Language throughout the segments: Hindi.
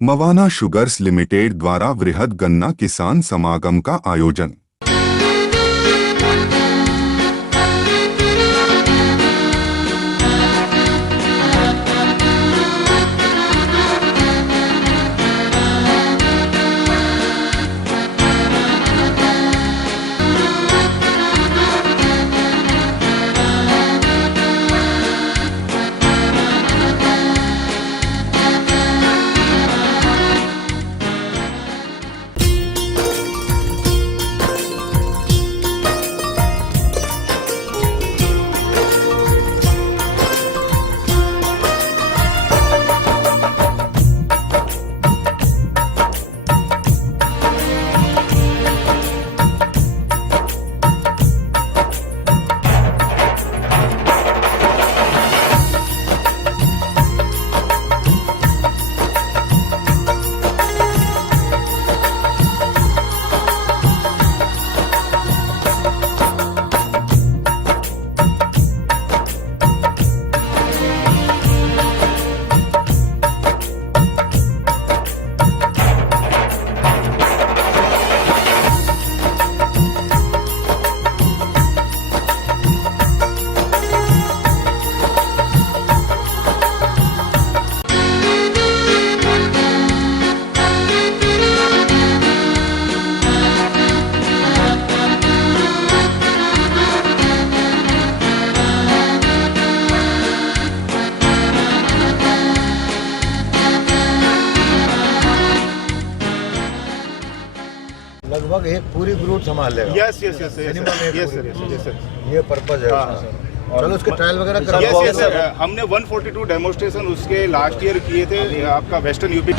मवाना शुगर्स लिमिटेड द्वारा वृहद गन्ना किसान समागम का आयोजन। लगभग एक पूरी ग्रुप संभाल लेगा। यस सर, ये पर्पज है और चलो उसके ट्रायल वगैरह करा। यस सर, हमने 142 डेमोस्ट्रेशन उसके लास्ट ईयर किए थे आपका वेस्टर्न यूपी।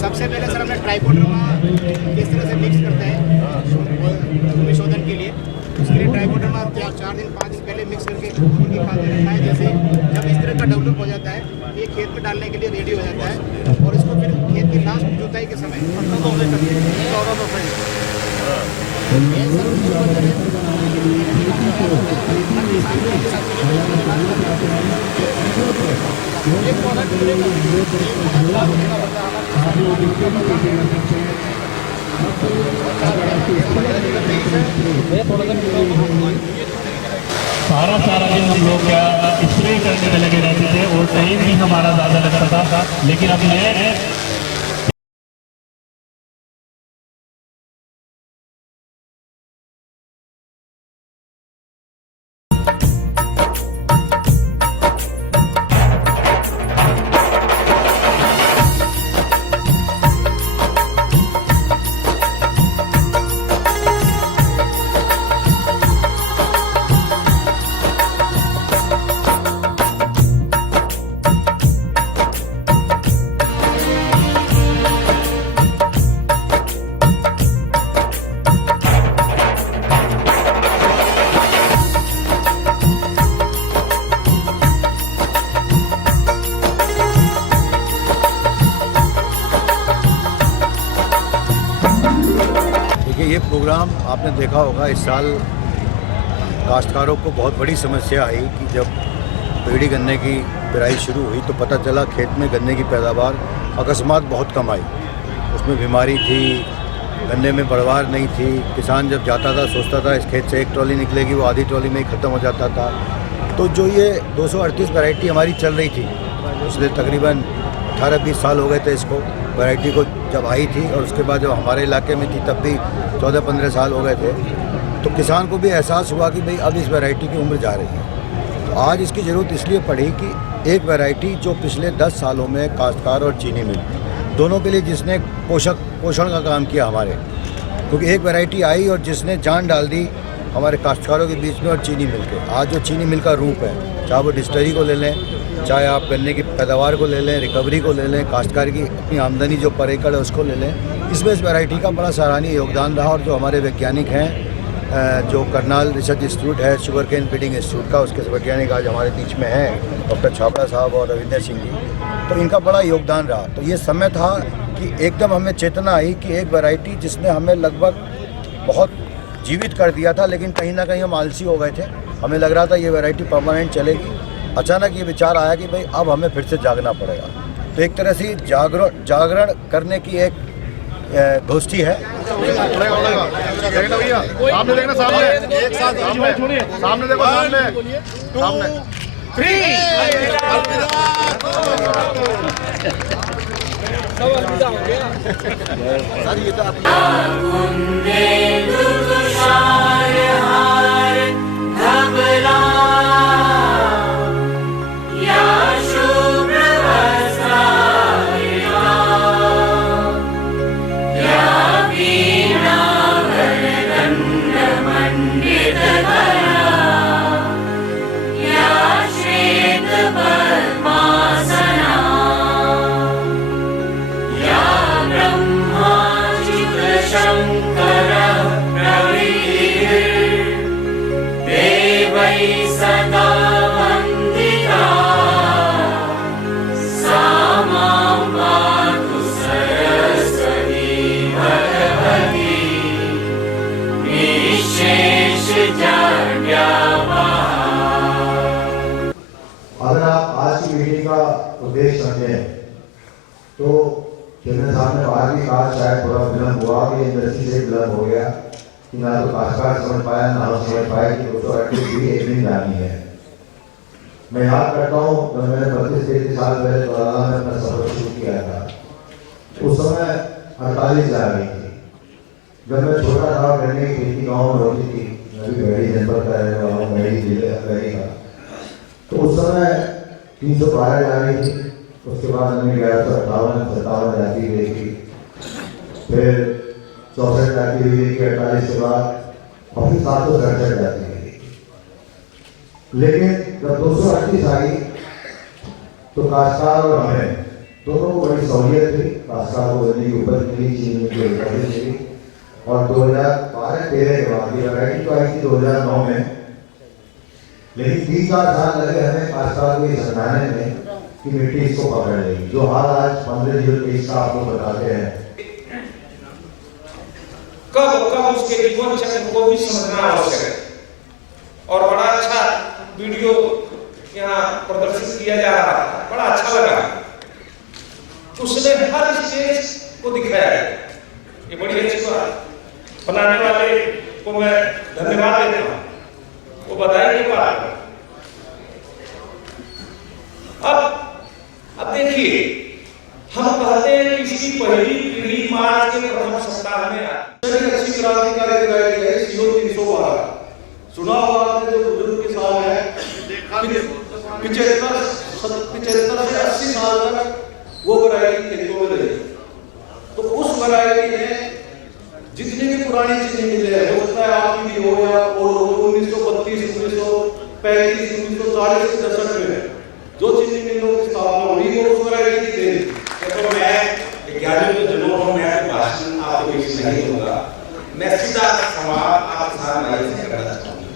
सबसे पहले सर हमने ट्राइकोडर्मा किस तरह से मिक्स करते हैं विशोधन के लिए, उसके लिए ट्राइकोडर्मा 4 दिन 5 दिन पहले मिक्स करके उनकी खाद में रखना है। जैसे जब इस तरह का डेवलप हो जाता है ये खेत में डालने के लिए रेडी हो जाता है और इसको फिर खेत की लास्ट जुताई के समय सारा दिन हम लोग क्या स्प्रे करने में लगे रहते थे और टाइम भी हमारा ज़्यादा लगता था, लेकिन अब नए ये प्रोग्राम आपने देखा होगा, इस साल काश्तकारों को बहुत बड़ी समस्या आई कि जब पेड़ी गन्ने की पेराई शुरू हुई तो पता चला खेत में गन्ने की पैदावार अकस्मात बहुत कम आई। उसमें बीमारी थी, गन्ने में बढ़वार नहीं थी। किसान जब जाता था सोचता था इस खेत से एक ट्रॉली निकलेगी, वो आधी ट्रॉली में ही ख़त्म हो जाता था। तो जो ये 238 वैरायटी हमारी चल रही थी पिछले तकरीबन 18-20 साल हो गए थे इसको वैरायटी को जब आई थी, और उसके बाद जब हमारे इलाके में थी तब भी 14-15 साल हो गए थे। तो किसान को भी एहसास हुआ कि भाई अब इस वैरायटी की उम्र जा रही है। तो आज इसकी ज़रूरत इसलिए पड़ी कि एक वैरायटी जो पिछले 10 सालों में काश्तकार और चीनी मिल दोनों के लिए जिसने पोषण का काम किया हमारे, क्योंकि एक वैरायटी आई और जिसने जान डाल दी हमारे काश्तकारों के बीच में और चीनी मिल के। आज जो चीनी मिल का रूप है, चाहे वो डिस्टरी को ले लें, चाहे आप गन्ने की पैदावार को ले लें, रिकवरी को ले लें, काश्तकार की अपनी आमदनी जो पर एकड़ है उसको ले लें, इसमें इस वैरायटी का बड़ा सराहनीय योगदान रहा। और जो हमारे वैज्ञानिक हैं, जो करनाल रिसर्च इंस्टीट्यूट है, शुगर केन ब्रीडिंग इंस्टीट्यूट का, उसके वैज्ञानिक आज हमारे बीच में हैं, डॉक्टर छाबड़ा साहब और रविंदर सिंह जी, तो इनका बड़ा योगदान रहा। तो ये समय था कि एकदम हमें चेतना आई कि एक वैरायटी जिसने हमें लगभग बहुत जीवित कर दिया था, लेकिन कहीं ना कहीं हम आलसी हो गए थे। हमें लग रहा था ये वैरायटी परमानेंट चलेगी। अचानक ये विचार आया कि भाई अब हमें फिर से जागना पड़ेगा। तो एक तरह से जागरण करने की एक गोष्ठी है। सामने देखना, सामने एक साथ सामने देखो, सामने 12वीं क्लास शायद थोड़ा विलम्ब हुआ कि इंडस्ट्री से विलम्ब हो गया कि ना तो काश्तकार समझ पाया ना हम समझ पाए कि दोस्तों एक्टिविटी एक दिन जानी है। मैं याद करता हूँ जब मैंने 32-33 साल पहले दौराना में अपना सफर शुरू किया था, उस समय 48 जा रही थी। जब मैं छोटा था, गन्ने की खेती गाँव में होती थी, मैं भी गढ़ी जनपद का रहने वाला हूँ, गढ़ी जिले का, तो उस समय 312 जा रही थी। उसके बाद हमने 1158-57 जाती हुई देखी, फिर 64 जाती हुई देखी, 48 के बाद और फिर 767 जाती हुई। लेकिन जब 238 आई तो काश्तकार और हमें दोनों को बड़ी सहूलियत थी। काश्तकार को गन्ने की उपज मिली, चीनी की उपज मिली, और 2012-13 के बाद ये वैरायटी तो आई थी 2009 में। लेकिन 3-4 साल लगे हमें काश्तकार को ये समझाने में कि मिट्टी इसको पकड़ लेगी, जो हाल आज 15 का आपको बताते हैं। कब उसके जीवन चक्र को भी समझना आवश्यक है। और बड़ा अच्छा वीडियो यहाँ प्रदर्शित किया जा रहा था, बड़ा अच्छा लगा। उसने हर स्टेज को दिखाया है, ये बड़ी अच्छी बात। बनाने वाले को मैं धन्यवाद देता हूँ, वो बधाई की बात है। अब देखिए, हम कहते हैं कि इसकी पहली पीढ़ी मार्च के प्रथम सप्ताह में अच्छी क्रांतिकारी कराई है CO 312। सुना होगा आपने, जो बुजुर्ग किसान है 75 से 80 साल तक वो वैरायटी खेतों में रही। तो उस वैरायटी में जितनी भी पुरानी चीजें मिले हैं, हो सकता है आपकी भी हो या 1932, 1935, 1940 के दशक में जो चीनी मिलों की स्थापना हुई वो उस वैरायटी की थी। देखो, मैं विज्ञानी के जनों में मैं भाषण आपको बीच नहीं दूंगा, मैं सीधा सवाल आपके सामने करना चाहूंगा।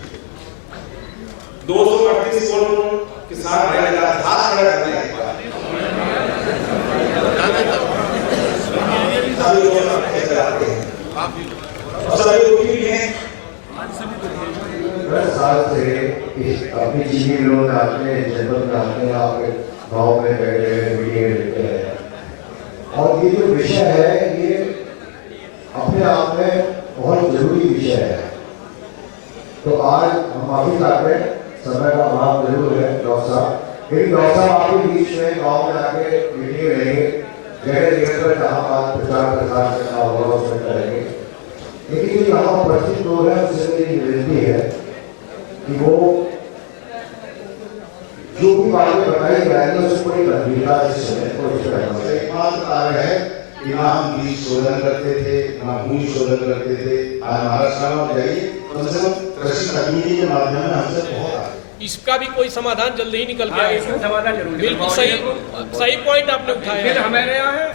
238 करोड़ किसान भाई का हाथ खड़ा करने के बाद साल से अपनी चीनी मिलों में अपने जनपद में अपने आपके गाँव में मीटिंग लेते हैं। और ये जो विषय है ये अपने आप में बहुत जरूरी विषय है। तो आज हम माफी चाहते हैं, समय का अभाव जरूर है डॉक्टर साहब, लेकिन डॉक्टर साहब आपके बीच में गाँव में आके मीटिंग लेंगे, जगह जगह पर जहाँ बात प्रचार प्रसार करना होगा उसमें करेंगे। लेकिन जो यहाँ उपस्थित लोग हैं उससे मेरी विनती है कि वो जो भी बातें बताई जाएंगी उसको बड़ी गंभीरता से सुने। एकमात्र कार्य है कि ना हम बीज शोधन करते थे, ना भूमि शोधन करते थे। आज महाराष्ट्र में जाइए, कम से कम कृषि तकनीकी के माध्यम में हमसे बहुत इसका भी कोई समाधान जल्दी ही निकल के आएगा। समाधान जरूर, बिल्कुल सही पॉइंट आपने उठाया। हमारे यहाँ है